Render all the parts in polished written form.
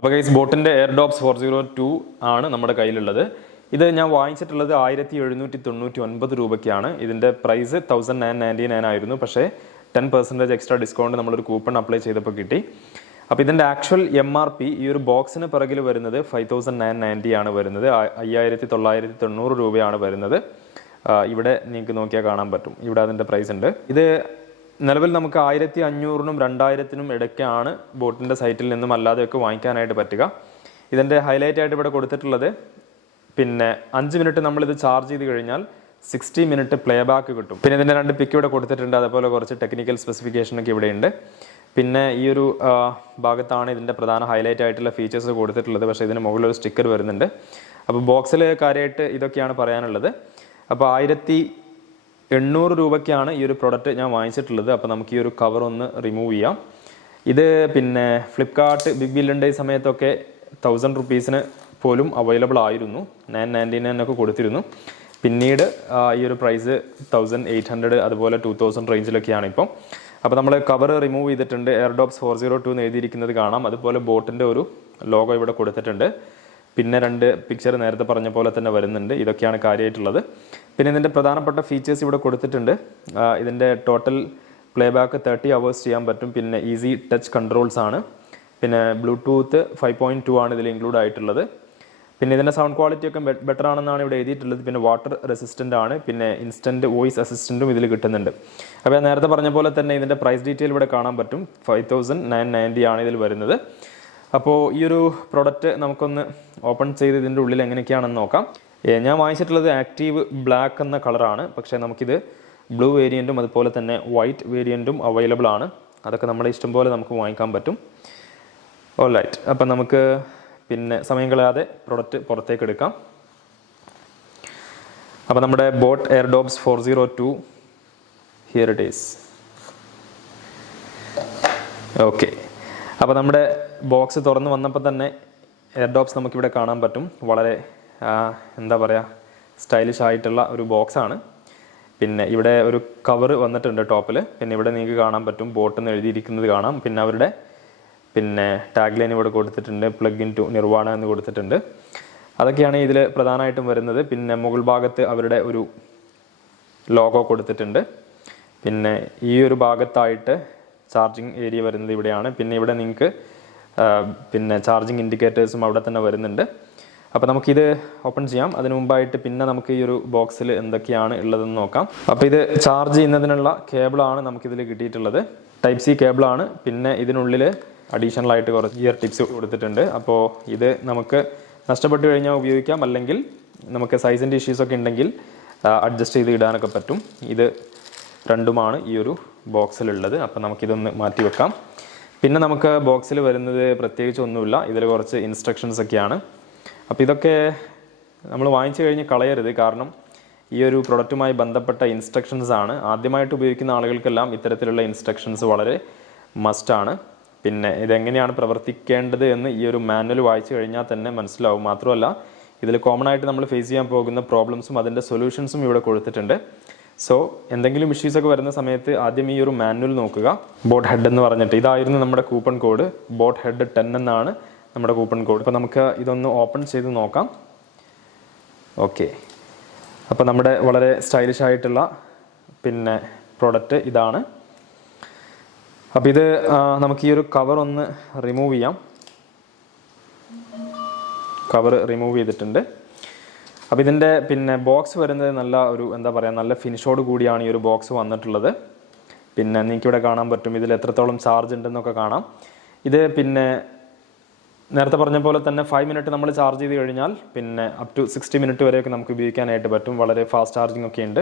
അപ്പോൾ ഗൈസ് ബോട്ടിൻ്റെ എയർഡോപ്സ് 402 ആണ് നമ്മുടെ കയ്യിലുള്ളത്. ഇത് ഞാൻ വാങ്ങിച്ചിട്ടുള്ളത് 1799 രൂപയ്ക്കാണ്. ഇതിൻ്റെ പ്രൈസ് 1999 ആയിരുന്നു. പക്ഷേ 10% എക്സ്ട്രാ ഡിസ്കൗണ്ട് നമ്മളൊരു കൂപ്പൺ അപ്ലൈ ചെയ്തപ്പോൾ കിട്ടി. അപ്പോൾ ഇതിൻ്റെ ആക്ച്വൽ MRP ഈ ഒരു ബോക്സിന് പിറകിൽ വരുന്നത് 5990 ആണ് വരുന്നത്. 5990 രൂപയാണ് വരുന്നത്. ഇവിടെ നിങ്ങൾക്ക് നോക്കിയാൽ കാണാൻ പറ്റും, ഇവിടെ അതിൻ്റെ പ്രൈസ് ഉണ്ട്. ഇത് നിലവിൽ നമുക്ക് 1500-നും 2000-നും ഇടയ്ക്കാണ് ബോട്ടിൻ്റെ സൈറ്റിൽ നിന്നും അല്ലാതെയൊക്കെ വാങ്ങിക്കാനായിട്ട് പറ്റുക. ഇതിൻ്റെ ഹൈലൈറ്റ് ആയിട്ട് ഇവിടെ കൊടുത്തിട്ടുള്ളത് പിന്നെ 5 മിനിറ്റ് നമ്മളിത് ചാർജ് ചെയ്ത് കഴിഞ്ഞാൽ 60 മിനിറ്റ് പ്ലേ ബാക്ക് കിട്ടും. പിന്നെ ഇതിൻ്റെ 2 പിക്ക് ഇവിടെ കൊടുത്തിട്ടുണ്ട്. അതേപോലെ കുറച്ച് ടെക്നിക്കൽ സ്പെസിഫിക്കേഷനൊക്കെ ഇവിടെയുണ്ട്. പിന്നെ ഈ ഒരു ഭാഗത്താണ് ഇതിൻ്റെ പ്രധാന ഹൈലൈറ്റ് ആയിട്ടുള്ള ഫീച്ചേഴ്സ് കൊടുത്തിട്ടുള്ളത്. പക്ഷേ ഇതിന് മുകളിലൊരു സ്റ്റിക്കർ വരുന്നുണ്ട്. അപ്പോൾ ബോക്സിൽ കാര്യമായിട്ട് ഇതൊക്കെയാണ് പറയാനുള്ളത്. അപ്പോൾ 1800 രൂപയ്ക്കാണ് ഈ ഒരു പ്രൊഡക്റ്റ് ഞാൻ വാങ്ങിച്ചിട്ടുള്ളത്. അപ്പോൾ നമുക്ക് ഈ ഒരു കവർ ഒന്ന് റിമൂവ് ചെയ്യാം. ഇത് പിന്നെ ഫ്ലിപ്കാർട്ട് ബിഗ് ബില്യൺ ഡേ സമയത്തൊക്കെ 1000 റുപ്പീസിന് പോലും അവൈലബിൾ ആയിരുന്നു. 999 ഒക്കെ കൊടുത്തിരുന്നു. പിന്നീട് ഈ ഒരു പ്രൈസ് 1800 അതുപോലെ 2000 റേഞ്ചിലൊക്കെയാണ് ഇപ്പം. അപ്പോൾ നമ്മൾ കവർ റിമൂവ് ചെയ്തിട്ടുണ്ട്. എയർഡോപ്സ് 402 എന്ന് എഴുതിയിരിക്കുന്നത് കാണാം. അതുപോലെ ബോട്ടിൻ്റെ ഒരു ലോഗോ ഇവിടെ കൊടുത്തിട്ടുണ്ട്. പിന്നെ 2 പിക്ചർ നേരത്തെ പറഞ്ഞ പോലെ തന്നെ വരുന്നുണ്ട്. ഇതൊക്കെയാണ് കാര്യമായിട്ടുള്ളത്. പിന്നെ ഇതിൻ്റെ പ്രധാനപ്പെട്ട ഫീച്ചേഴ്സ് ഇവിടെ കൊടുത്തിട്ടുണ്ട്. ഇതിൻ്റെ ടോട്ടൽ പ്ലേ ബാക്ക് 30 hours ചെയ്യാൻ പറ്റും. പിന്നെ ഈസി ടച്ച് കൺട്രോൾസ് ആണ്. പിന്നെ ബ്ലൂടൂത്ത് 5.2 ആണ് ഇതിൽ ഇൻക്ലൂഡ് ആയിട്ടുള്ളത്. പിന്നെ ഇതിൻ്റെ സൗണ്ട് ക്വാളിറ്റി ഒക്കെ ബെറ്റർ ആണെന്നാണ് ഇവിടെ എഴുതിയിട്ടുള്ളത്. പിന്നെ വാട്ടർ റെസിസ്റ്റൻ്റ് ആണ്. പിന്നെ ഇൻസ്റ്റൻറ്റ് വോയിസ് അസിസ്റ്റൻറ്റും ഇതിൽ കിട്ടുന്നുണ്ട്. അപ്പോൾ ഞാൻ നേരത്തെ പറഞ്ഞ പോലെ തന്നെ ഇതിൻ്റെ പ്രൈസ് ഡീറ്റെയിൽ ഇവിടെ കാണാൻ പറ്റും. 5990 ആണ് ഇതിൽ വരുന്നത്. അപ്പോൾ ഈ ഒരു പ്രൊഡക്റ്റ് നമുക്കൊന്ന് ഓപ്പൺ ചെയ്ത് ഇതിൻ്റെ ഉള്ളിൽ എങ്ങനെയൊക്കെയാണെന്ന് നോക്കാം. ഞാൻ വാങ്ങിച്ചിട്ടുള്ളത് ആക്റ്റീവ് ബ്ലാക്ക് എന്ന കളറാണ്. പക്ഷേ നമുക്കിത് ബ്ലൂ വേരിയൻറ്റും അതുപോലെ തന്നെ വൈറ്റ് വേരിയൻറ്റും അവൈലബിൾ ആണ്. അതൊക്കെ നമ്മുടെ ഇഷ്ടം പോലെ നമുക്ക് വാങ്ങിക്കാൻ പറ്റും. ഓൾറൈറ്റ്, അപ്പം നമുക്ക് പിന്നെ സമയം കളയാതെ പ്രൊഡക്റ്റ് പുറത്തേക്ക് എടുക്കാം. അപ്പോൾ നമ്മുടെ boat Airdopes 402 here it is. Okay, അപ്പോൾ നമ്മുടെ ബോക്സ് തുറന്ന് വന്നപ്പോൾ തന്നെ എയർഡോപ്സ് നമുക്കിവിടെ കാണാൻ പറ്റും. വളരെ എന്താ പറയുക, സ്റ്റൈലിഷ് ആയിട്ടുള്ള ഒരു ബോക്സാണ്. പിന്നെ ഇവിടെ ഒരു കവർ വന്നിട്ടുണ്ട് ടോപ്പിൽ. പിന്നെ ഇവിടെ നിങ്ങൾക്ക് കാണാൻ പറ്റും ബോട്ട് എന്ന് എഴുതിയിരിക്കുന്നത് കാണാം. പിന്നെ അവരുടെ പിന്നെ ടാഗ് ലൈൻ ഇവിടെ കൊടുത്തിട്ടുണ്ട്. പ്ലഗ് ഇൻ ടു നിർവാണ എന്ന് കൊടുത്തിട്ടുണ്ട്. അതൊക്കെയാണ് ഇതിൽ പ്രധാനമായിട്ടും വരുന്നത്. പിന്നെ മുകൾ ഭാഗത്ത് അവരുടെ ഒരു ലോഗോ കൊടുത്തിട്ടുണ്ട്. പിന്നെ ഈ ഒരു ഭാഗത്തായിട്ട് ചാർജിങ് ഏരിയ വരുന്നത് ഇവിടെയാണ്. പിന്നെ ഇവിടെ നിങ്ങൾക്ക് പിന്നെ ചാർജിങ് ഇൻഡിക്കേറ്റേഴ്സും അവിടെ തന്നെ വരുന്നുണ്ട്. അപ്പോൾ നമുക്കിത് ഓപ്പൺ ചെയ്യാം. അതിനു മുമ്പായിട്ട് പിന്നെ നമുക്ക് ഈ ഒരു ബോക്സിൽ എന്തൊക്കെയാണ് ഉള്ളതെന്ന് നോക്കാം. അപ്പോൾ ഇത് ചാർജ് ചെയ്യുന്നതിനുള്ള കേബിളാണ് നമുക്കിതിൽ കിട്ടിയിട്ടുള്ളത്. ടൈപ്പ് സി കേബിളാണ്. പിന്നെ ഇതിനുള്ളിൽ അഡീഷണൽ ആയിട്ട് കുറച്ച് ഇയർ ടിപ്സ് കൊടുത്തിട്ടുണ്ട്. അപ്പോൾ ഇത് നമുക്ക് നഷ്ടപ്പെട്ട് കഴിഞ്ഞാൽ ഉപയോഗിക്കാം. അല്ലെങ്കിൽ നമുക്ക് സൈസിൻ്റെ ഇഷ്യൂസൊക്കെ ഉണ്ടെങ്കിൽ അഡ്ജസ്റ്റ് ചെയ്ത് ഇടാനൊക്കെ പറ്റും. ഇത് രണ്ടുമാണ് ഈ ഒരു ബോക്സിലുള്ളത്. അപ്പോൾ നമുക്കിതൊന്ന് മാറ്റി വെക്കാം. പിന്നെ നമുക്ക് ബോക്സിൽ വരുന്നത് പ്രത്യേകിച്ച് ഒന്നുമില്ല. ഇതിൽ കുറച്ച് ഇൻസ്ട്രക്ഷൻസ് ഒക്കെയാണ്. അപ്പോൾ ഇതൊക്കെ നമ്മൾ വാങ്ങിച്ചു കഴിഞ്ഞ് കളയരുത്. കാരണം ഈ ഒരു പ്രൊഡക്റ്റുമായി ബന്ധപ്പെട്ട ഇൻസ്ട്രക്ഷൻസ് ആണ്. ആദ്യമായിട്ട് ഉപയോഗിക്കുന്ന ആളുകൾക്കെല്ലാം ഇത്തരത്തിലുള്ള ഇൻസ്ട്രക്ഷൻസ് വളരെ മസ്റ്റാണ്. പിന്നെ ഇതെങ്ങനെയാണ് പ്രവർത്തിക്കേണ്ടത് എന്ന് ഈ ഒരു മാനുവൽ വായിച്ചു കഴിഞ്ഞാൽ തന്നെ മനസ്സിലാവും. മാത്രമല്ല ഇതിൽ കോമൺ ആയിട്ട് നമ്മൾ ഫേസ് ചെയ്യാൻ പോകുന്ന പ്രോബ്ലംസും അതിൻ്റെ സൊല്യൂഷൻസും ഇവിടെ കൊടുത്തിട്ടുണ്ട്. സോ എന്തെങ്കിലും ഇഷ്യൂസൊക്കെ വരുന്ന സമയത്ത് ആദ്യം ഈ ഒരു മാനുവൽ നോക്കുക. ബോട്ട് ഹെഡ് എന്ന് പറഞ്ഞിട്ട് ഇതായിരുന്നു നമ്മുടെ കൂപ്പൺ കോഡ്. ബോട്ട് ഹെഡ് 10 എന്നാണ് നമ്മുടെ കൂപ്പൺ കോഡ്. അപ്പോൾ നമുക്ക് ഇതൊന്ന് ഓപ്പൺ ചെയ്ത് നോക്കാം. ഓക്കെ, അപ്പോൾ നമ്മുടെ വളരെ സ്റ്റൈലിഷ് ആയിട്ടുള്ള പിന്നെ പ്രോഡക്റ്റ് ഇതാണ്. അപ്പോൾ ഇത് നമുക്ക് ഈ ഒരു കവർ ഒന്ന് റിമൂവ് ചെയ്യാം. കവർ റിമൂവ് ചെയ്തിട്ടുണ്ട്. അപ്പോൾ ഇതിൻ്റെ പിന്നെ ബോക്സ് വരുന്നത് നല്ല ഒരു എന്താ പറയുക, നല്ല ഫിനിഷോട് കൂടിയാണ് ഈ ഒരു ബോക്സ് വന്നിട്ടുള്ളത്. പിന്നെ നിങ്ങൾക്കിവിടെ കാണാൻ പറ്റും ഇതിൽ എത്രത്തോളം ചാർജ് ഉണ്ടെന്നൊക്കെ കാണാം. ഇത് പിന്നെ നേരത്തെ പറഞ്ഞ പോലെ തന്നെ 5 മിനിറ്റ് നമ്മൾ ചാർജ് ചെയ്ത് കഴിഞ്ഞാൽ പിന്നെ അപ് ടു 60 മിനിറ്റ് വരെയൊക്കെ നമുക്ക് ഉപയോഗിക്കാനായിട്ട് പറ്റും. വളരെ ഫാസ്റ്റ് ചാർജിങ് ഒക്കെ ഉണ്ട്.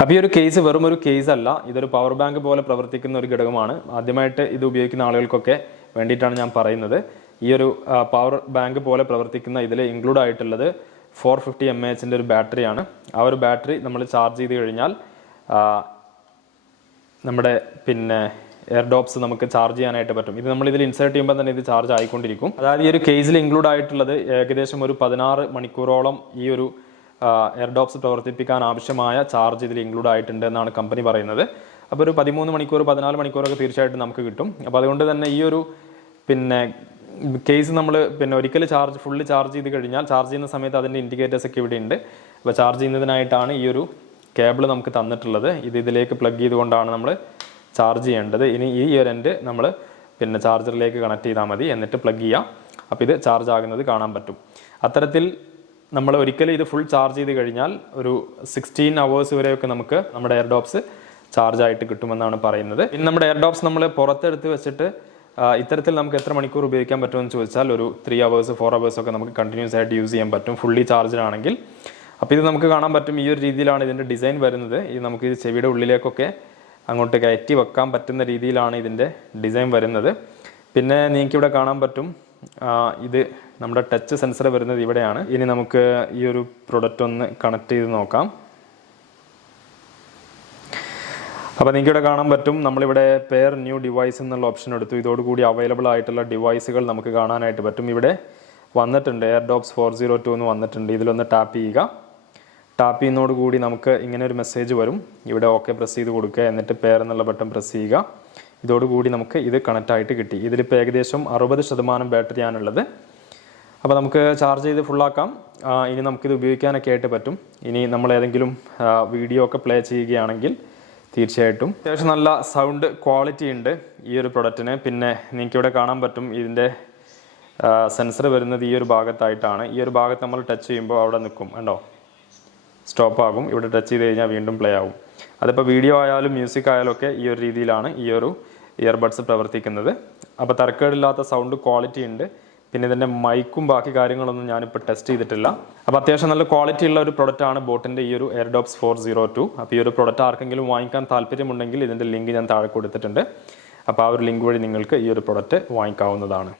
അപ്പോൾ ഈ ഒരു കേസ് വെറും ഒരു കേസ് അല്ല, ഇതൊരു പവർ ബാങ്ക് പോലെ പ്രവർത്തിക്കുന്ന ഒരു ഘടകമാണ്. ആദ്യമായിട്ട് ഇത് ഉപയോഗിക്കുന്ന ആളുകൾക്കൊക്കെ വേണ്ടിയിട്ടാണ് ഞാൻ പറയുന്നത്. ഈ ഒരു പവർ ബാങ്ക് പോലെ പ്രവർത്തിക്കുന്ന ഇതിൽ ഇൻക്ലൂഡ് ആയിട്ടുള്ളത് 450 mAh ഒരു ബാറ്ററിയാണ്. ആ ഒരു ബാറ്ററി നമ്മൾ ചാർജ് ചെയ്ത് കഴിഞ്ഞാൽ നമ്മുടെ പിന്നെ എയർഡോപ്സ് നമുക്ക് ചാർജ് ചെയ്യാനായിട്ട് പറ്റും. ഇത് നമ്മൾ ഇതിൽ ഇൻസേർട്ട് ചെയ്യുമ്പോൾ തന്നെ ഇത് ചാർജ് ആയിക്കൊണ്ടിരിക്കും. അതായത് ഈ ഒരു കേസിൽ ഇൻക്ലൂഡ് ആയിട്ടുള്ളത് ഏകദേശം ഒരു 16 മണിക്കൂറോളം ഈ ഒരു എയർഡോപ്സ് പ്രവർത്തിപ്പിക്കാൻ ആവശ്യമായ ചാർജ് ഇതിൽ ഇൻക്ലൂഡ് ആയിട്ടുണ്ട് എന്നാണ് കമ്പനി പറയുന്നത്. അപ്പോൾ ഒരു 13 മണിക്കൂർ 14 മണിക്കൂറൊക്കെ തീർച്ചയായിട്ടും നമുക്ക് കിട്ടും. അപ്പോൾ അതുകൊണ്ട് തന്നെ ഈ ഒരു പിന്നെ കേസ് നമ്മൾ പിന്നെ ഒരിക്കൽ ഫുള്ള് ചാർജ് ചെയ്ത് കഴിഞ്ഞാൽ ചാർജ് ചെയ്യുന്ന സമയത്ത് അതിൻ്റെ ഇൻഡിക്കേറ്റേഴ്സ് ഒക്കെ ഇവിടെ ഉണ്ട്. അപ്പോൾ ചാർജ് ചെയ്യുന്നതിനായിട്ടാണ് ഈ ഒരു കേബിൾ നമുക്ക് തന്നിട്ടുള്ളത്. ഇതിലേക്ക് പ്ലഗ് ചെയ്തുകൊണ്ടാണ് നമ്മൾ ചാർജ് ചെയ്യേണ്ടത്. ഇനി ഈ ഒരു എൻഡ് നമ്മൾ പിന്നെ ചാർജറിലേക്ക് കണക്ട് ചെയ്താൽ മതി, എന്നിട്ട് പ്ലഗ് ചെയ്യാം. അപ്പോൾ ഇത് ചാർജ് ആകുന്നത് കാണാൻ പറ്റും. അത്തരത്തിൽ നമ്മൾ ഒരിക്കലും ഇത് ഫുൾ ചാർജ് ചെയ്ത് കഴിഞ്ഞാൽ ഒരു 16 hours വരെയൊക്കെ നമുക്ക് നമ്മുടെ എയർഡോപ്സ് ചാർജ് ആയിട്ട് കിട്ടുമെന്നാണ് പറയുന്നത്. പിന്നെ നമ്മുടെ എയർഡോപ്സ് നമ്മൾ പുറത്തെടുത്ത് വെച്ചിട്ട് ഇത്തരത്തിൽ നമുക്ക് എത്ര മണിക്കൂർ ഉപയോഗിക്കാൻ പറ്റുമെന്ന് ചോദിച്ചാൽ ഒരു 3 hours 4 hours ഒക്കെ നമുക്ക് കണ്ടിന്യൂസ് ആയിട്ട് യൂസ് ചെയ്യാൻ പറ്റും ഫുള്ളി ചാർജ്ഡ് ആണെങ്കിൽ. അപ്പോൾ ഇത് നമുക്ക് കാണാൻ പറ്റും. ഈ ഒരു രീതിയിലാണ് ഇതിൻ്റെ ഡിസൈൻ വരുന്നത്. ഇത് നമുക്ക് ഇത് ചെവിയുടെ ഉള്ളിലേക്കൊക്കെ അങ്ങോട്ട് കയറ്റി വെക്കാൻ പറ്റുന്ന രീതിയിലാണ് ഇതിൻ്റെ ഡിസൈൻ വരുന്നത്. പിന്നെ നിങ്ങൾക്കിവിടെ കാണാൻ പറ്റും ഇത് നമ്മുടെ ടച്ച് സെൻസർ വരുന്നത് ഇവിടെയാണ്. ഇനി നമുക്ക് ഈ ഒരു പ്രൊഡക്റ്റ് ഒന്ന് കണക്ട് ചെയ്ത് നോക്കാം. അപ്പോൾ നിങ്ങൾക്കിവിടെ കാണാൻ പറ്റും നമ്മളിവിടെ പെയർ ന്യൂ ഡിവൈസ് എന്നുള്ള ഓപ്ഷൻ എടുത്തു. ഇതോടുകൂടി അവൈലബിൾ ആയിട്ടുള്ള ഡിവൈസുകൾ നമുക്ക് കാണാനായിട്ട് പറ്റും. ഇവിടെ വന്നിട്ടുണ്ട് എയർഡോപ്സ് 402 എന്ന് വന്നിട്ടുണ്ട്. ഇതിലൊന്ന് ടാപ്പ് ചെയ്യുക. ടാപ്പ് ചെയ്യുന്നതോടുകൂടി നമുക്ക് ഇങ്ങനെ ഒരു മെസ്സേജ് വരും. ഇവിടെ ഓക്കെ പ്രസ് ചെയ്ത് കൊടുക്കുക, എന്നിട്ട് പെയർ എന്നുള്ള ബട്ടൺ പ്രസ് ചെയ്യുക. ഇതോടുകൂടി നമുക്ക് ഇത് കണക്റ്റ് ആയിട്ട് കിട്ടി. ഇതിലിപ്പോൾ ഏകദേശം 60% ബാറ്ററിയാണുള്ളത്. അപ്പോൾ നമുക്ക് ചാർജ് ചെയ്ത് ഫുള്ളാക്കാം. ഇനി നമുക്കിത് ഉപയോഗിക്കാനൊക്കെ ആയിട്ട് പറ്റും. ഇനി നമ്മൾ ഏതെങ്കിലും വീഡിയോ ഒക്കെ പ്ലേ ചെയ്യുകയാണെങ്കിൽ തീർച്ചയായിട്ടും അത്യാവശ്യം നല്ല സൗണ്ട് ക്വാളിറ്റി ഉണ്ട് ഈ ഒരു പ്രൊഡക്റ്റിന്. പിന്നെ നിങ്ങൾക്കിവിടെ കാണാൻ പറ്റും ഇതിൻ്റെ സെൻസർ വരുന്നത് ഈ ഒരു ഭാഗത്തായിട്ടാണ്. ഈ ഒരു ഭാഗത്ത് നമ്മൾ ടച്ച് ചെയ്യുമ്പോൾ അവിടെ നിൽക്കും, കണ്ടോ, സ്റ്റോപ്പ് ആകും. ഇവിടെ ടച്ച് ചെയ്ത് കഴിഞ്ഞാൽ വീണ്ടും പ്ലേ ആകും. അതിപ്പോൾ വീഡിയോ ആയാലും മ്യൂസിക് ആയാലും ഒക്കെ ഈ ഒരു രീതിയിലാണ് ഈ ഒരു ഇയർബഡ്സ് പ്രവർത്തിക്കുന്നത്. അപ്പോൾ തരക്കേടില്ലാത്ത സൗണ്ട് ക്വാളിറ്റി ഉണ്ട്. പിന്നെ ഇതിൻ്റെ മൈക്കും ബാക്കി കാര്യങ്ങളൊന്നും ഞാനിപ്പോൾ ടെസ്റ്റ് ചെയ്തിട്ടില്ല. അപ്പോൾ അത്യാവശ്യം നല്ല ക്വാളിറ്റി ഉള്ള ഒരു പ്രൊഡക്റ്റാണ് ബോട്ടിൻ്റെ ഈ ഒരു എയർഡോപ്സ് 402. അപ്പോൾ ഈ ഒരു പ്രൊഡക്റ്റ് ആർക്കെങ്കിലും വാങ്ങിക്കാൻ താല്പര്യമുണ്ടെങ്കിൽ ഇതിൻ്റെ ലിങ്ക് ഞാൻ താഴെ കൊടുത്തിട്ടുണ്ട്. അപ്പോൾ ആ ഒരു ലിങ്ക് വഴി നിങ്ങൾക്ക് ഈ ഒരു പ്രൊഡക്റ്റ് വാങ്ങിക്കാവുന്നതാണ്.